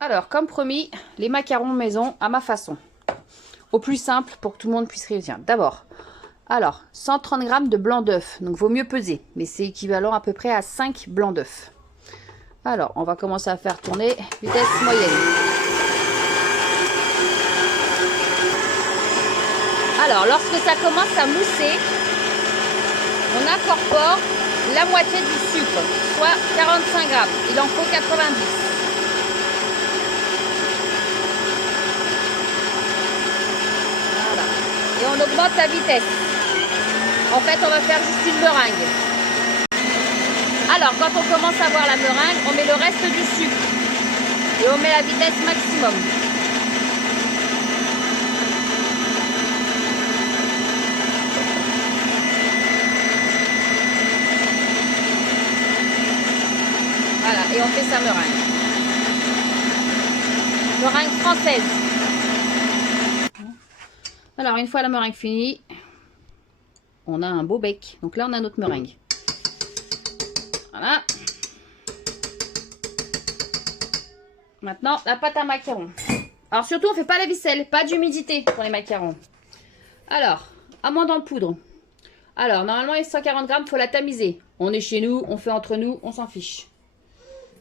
Alors, comme promis, les macarons maison à ma façon. Au plus simple pour que tout le monde puisse réussir. D'abord, 130 g de blanc d'œuf. Donc, vaut mieux peser. Mais c'est équivalent à peu près à 5 blancs d'œuf. Alors, on va commencer à faire tourner. Vitesse moyenne. Alors, lorsque ça commence à mousser, on incorpore la moitié du sucre, soit 45 g. Il en faut 90. Voilà. Et on augmente la vitesse. En fait, on va faire juste une meringue. Alors, quand on commence à voir la meringue, on met le reste du sucre. Et on met la vitesse maximum. Voilà, et on fait sa meringue. Meringue française. Alors, une fois la meringue finie, on a un beau bec. Donc là, on a notre meringue. Voilà. Maintenant, la pâte à macarons. Alors, surtout, on ne fait pas la ficelle, pas d'humidité pour les macarons. Alors, amande en poudre. Alors, normalement, il y a 140 g, il faut la tamiser. On est chez nous, on fait entre nous, on s'en fiche.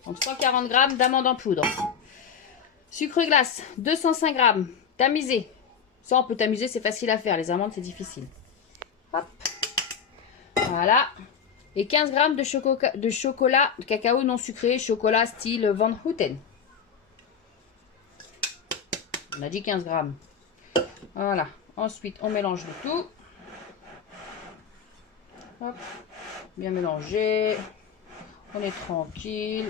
Donc, 140 g d'amande en poudre. Sucre glace, 205 g, tamisé. Ça, on peut tamiser, c'est facile à faire. Les amandes, c'est difficile. Hop. Voilà. Et 15 g de chocolat de cacao non sucré, chocolat style Van Houten. On a dit 15 g. Voilà. Ensuite, on mélange le tout. Hop. Bien mélangé. On est tranquille.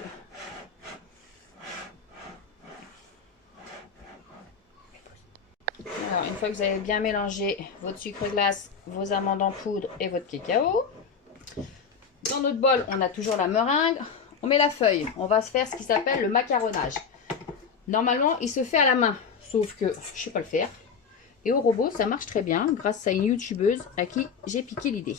Alors, une fois que vous avez bien mélangé votre sucre glace, vos amandes en poudre et votre cacao, dans notre bol, on a toujours la meringue. On met la feuille. On va se faire ce qui s'appelle le macaronnage. Normalement, il se fait à la main, sauf que je ne sais pas le faire. Et au robot, ça marche très bien grâce à une youtubeuse à qui j'ai piqué l'idée.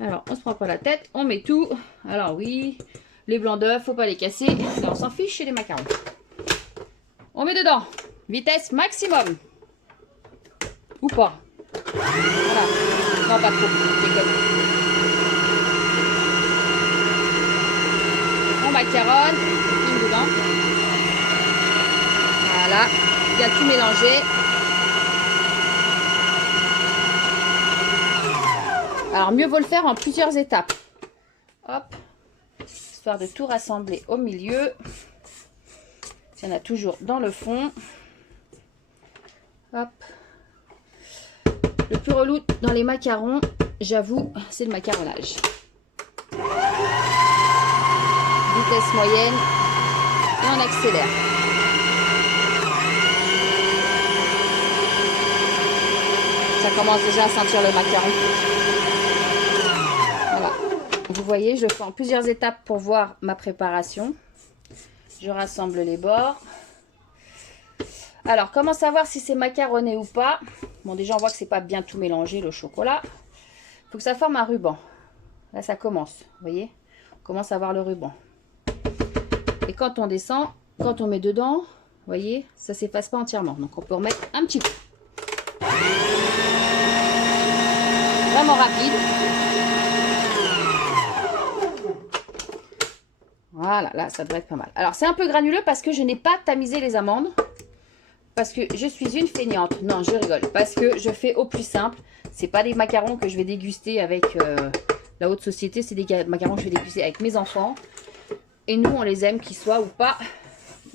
Alors, on ne se prend pas la tête, on met tout. Alors oui, les blancs d'œufs, faut pas les casser. Là, on s'en fiche chez les macarons. On met dedans, vitesse maximum. Ou pas. Voilà. Non, pas trop. On macaronne, on met dedans. Voilà, bien tout mélangé. Alors, mieux vaut le faire en plusieurs étapes. Hop, histoire de tout rassembler au milieu. Il y en a toujours dans le fond. Hop. Le plus relou dans les macarons, j'avoue, c'est le macaronnage. Vitesse moyenne et on accélère. Ça commence déjà à sentir le macaron. Voilà. Vous voyez, je le fais en plusieurs étapes pour voir ma préparation. Je rassemble les bords. Alors, comment savoir si c'est macaronné ou pas? Bon, déjà, on voit que c'est pas bien tout mélangé, le chocolat. Il faut que ça forme un ruban. Là, ça commence. Vous voyez? On commence à voir le ruban. Et quand on descend, quand on met dedans, vous voyez, ça ne s'efface pas entièrement. Donc, on peut remettre un petit coup. Vraiment rapide. Voilà, là, ça devrait être pas mal. Alors, c'est un peu granuleux parce que je n'ai pas tamisé les amandes. Parce que je suis une feignante. Non, je rigole. Parce que je fais au plus simple. C'est pas des macarons que je vais déguster avec la haute société. C'est des macarons que je vais déguster avec mes enfants. Et nous, on les aime qu'ils soient ou pas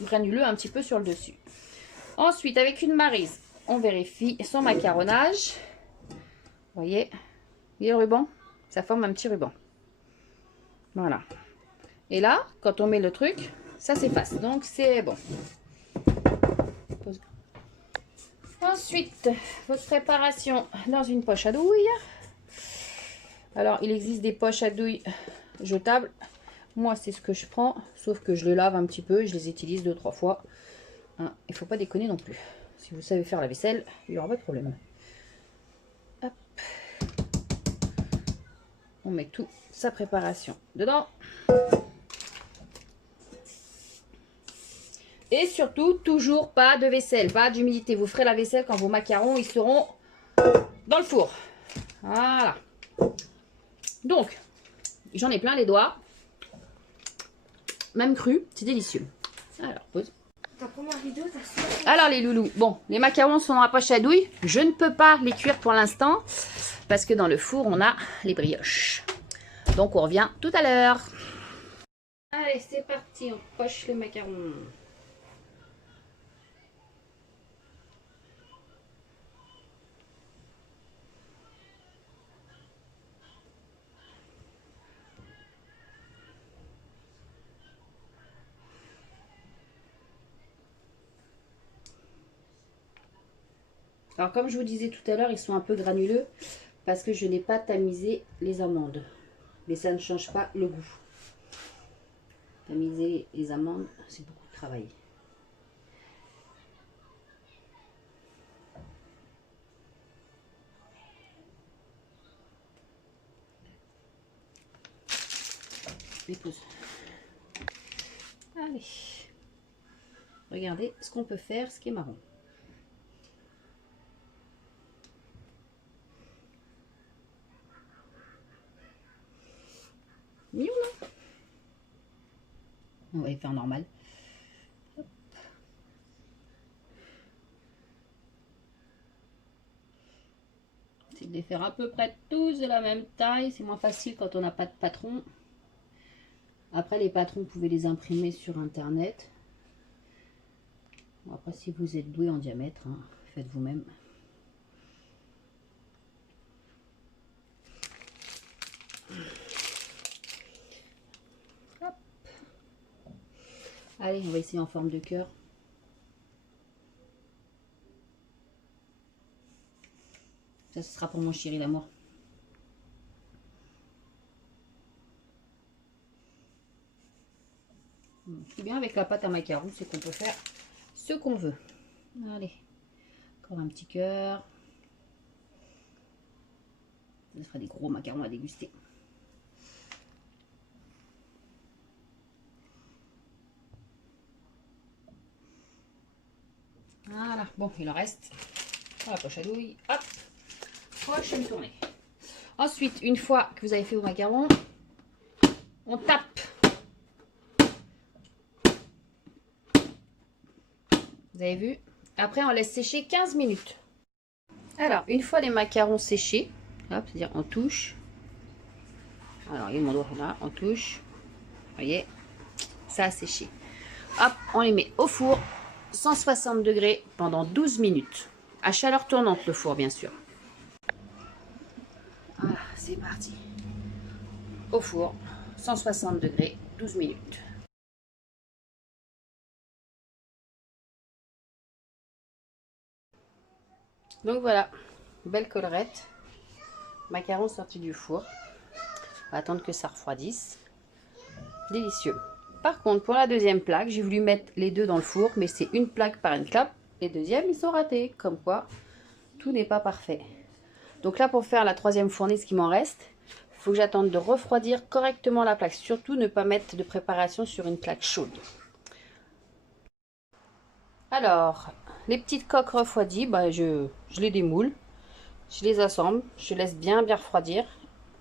granuleux un petit peu sur le dessus. Ensuite, avec une maryse, on vérifie son macaronnage. Vous voyez le ruban? Ça forme un petit ruban. Voilà. Et là, quand on met le truc, ça s'efface. Donc, c'est bon. Ensuite, votre préparation dans une poche à douille. Alors, il existe des poches à douille jetables. Moi, c'est ce que je prends, sauf que je les lave un petit peu. Je les utilise 2-3 fois. Hein, il ne faut pas déconner non plus. Si vous savez faire la vaisselle, il n'y aura pas de problème. Hop. On met tout sa préparation dedans. Et surtout, toujours pas de vaisselle, pas d'humidité. Vous ferez la vaisselle quand vos macarons ils seront dans le four. Voilà. Donc, j'en ai plein les doigts. Même cru, c'est délicieux. Alors, pause. Ta première vidéo, t'as Alors les loulous, bon, les macarons sont dans la poche à douille. Je ne peux pas les cuire pour l'instant parce que dans le four, on a les brioches. Donc on revient tout à l'heure. Allez, c'est parti, on poche les macarons. Alors comme je vous disais tout à l'heure, ils sont un peu granuleux parce que je n'ai pas tamisé les amandes. Mais ça ne change pas le goût. Tamiser les amandes, c'est beaucoup de travail. Épouse. Allez. Regardez ce qu'on peut faire, ce qui est marron. Mignon, non? On va les faire normal. Hop. C'est de les faire à peu près tous de la même taille. C'est moins facile quand on n'a pas de patron. Après, les patrons, vous pouvez les imprimer sur internet. Bon, après, si vous êtes doué en diamètre, hein, faites vous-même. Allez, on va essayer en forme de cœur. Ça, ce sera pour mon chéri d'amour. Ce qui est bien avec la pâte à macarons, c'est qu'on peut faire ce qu'on veut. Allez, encore un petit cœur. Ce sera des gros macarons à déguster. Voilà, bon, il en reste. Dans la poche à douille, hop, prochaine tournée. Ensuite, une fois que vous avez fait vos macarons, on tape. Vous avez vu? Après, on laisse sécher 15 minutes. Alors, une fois les macarons séchés, hop, c'est-à-dire on touche. Alors, il y a mon doigt là, on touche. Vous voyez, ça a séché. Hop, on les met au four. 160 degrés pendant 12 minutes. À chaleur tournante le four, bien sûr. Voilà, c'est parti. Au four, 160 degrés, 12 minutes. Donc voilà, belle collerette. Macarons sortis du four. On va attendre que ça refroidisse. Délicieux. Par contre, pour la deuxième plaque, j'ai voulu mettre les deux dans le four, mais c'est une plaque par une clap. Les deuxièmes, ils sont ratés. Comme quoi, tout n'est pas parfait. Donc là, pour faire la troisième fournée, ce qui m'en reste, il faut que j'attende de refroidir correctement la plaque. Surtout, ne pas mettre de préparation sur une plaque chaude. Alors, les petites coques refroidies, bah, je les démoule. Je les assemble. Je laisse bien refroidir.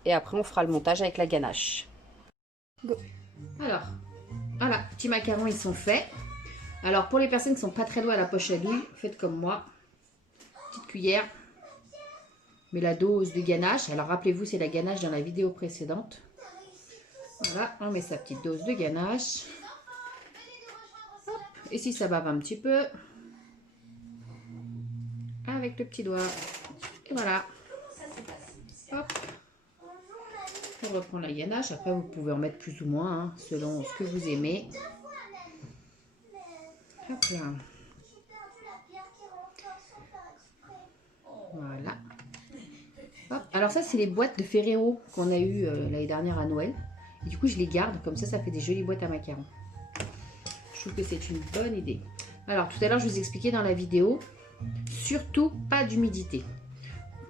Et après, on fera le montage avec la ganache. Go. Alors, voilà, petits macarons, ils sont faits. Alors, pour les personnes qui sont pas très loin à la poche à douille, faites comme moi. Petite cuillère. Mais la dose de ganache. Alors, rappelez-vous, c'est la ganache dans la vidéo précédente. Voilà, on met sa petite dose de ganache. Hop. Et si ça bave un petit peu, avec le petit doigt. Et voilà. Hop. On reprend la ganache. Après, vous pouvez en mettre plus ou moins, hein, selon ce que vous aimez. Hop là. Voilà. Hop. Alors ça, c'est les boîtes de Ferrero qu'on a eu l'année dernière à Noël. Et du coup, je les garde. Comme ça fait des jolies boîtes à macarons. Je trouve que c'est une bonne idée. Alors, tout à l'heure, je vous expliquais dans la vidéo, surtout pas d'humidité.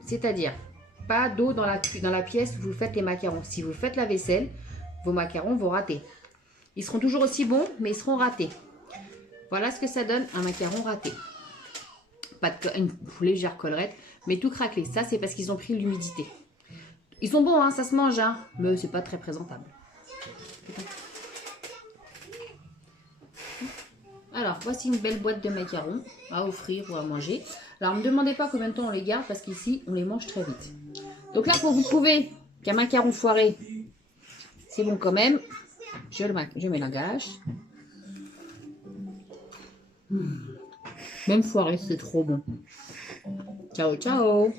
C'est-à-dire, pas d'eau dans la pièce où vous faites les macarons. Si vous faites la vaisselle, vos macarons vont rater. Ils seront toujours aussi bons, mais ils seront ratés. Voilà ce que ça donne un macaron raté. Pas de une légère collerette, mais tout craquelé. Ça, c'est parce qu'ils ont pris l'humidité. Ils sont bons, hein, ça se mange, hein, mais c'est pas très présentable. Alors, voici une belle boîte de macarons à offrir ou à manger. Alors, ne me demandez pas combien de temps on les garde parce qu'ici, on les mange très vite. Donc là, pour vous prouver qu'un macaron foiré, c'est bon quand même, je mets la gâche. Même foiré, c'est trop bon. Ciao, ciao!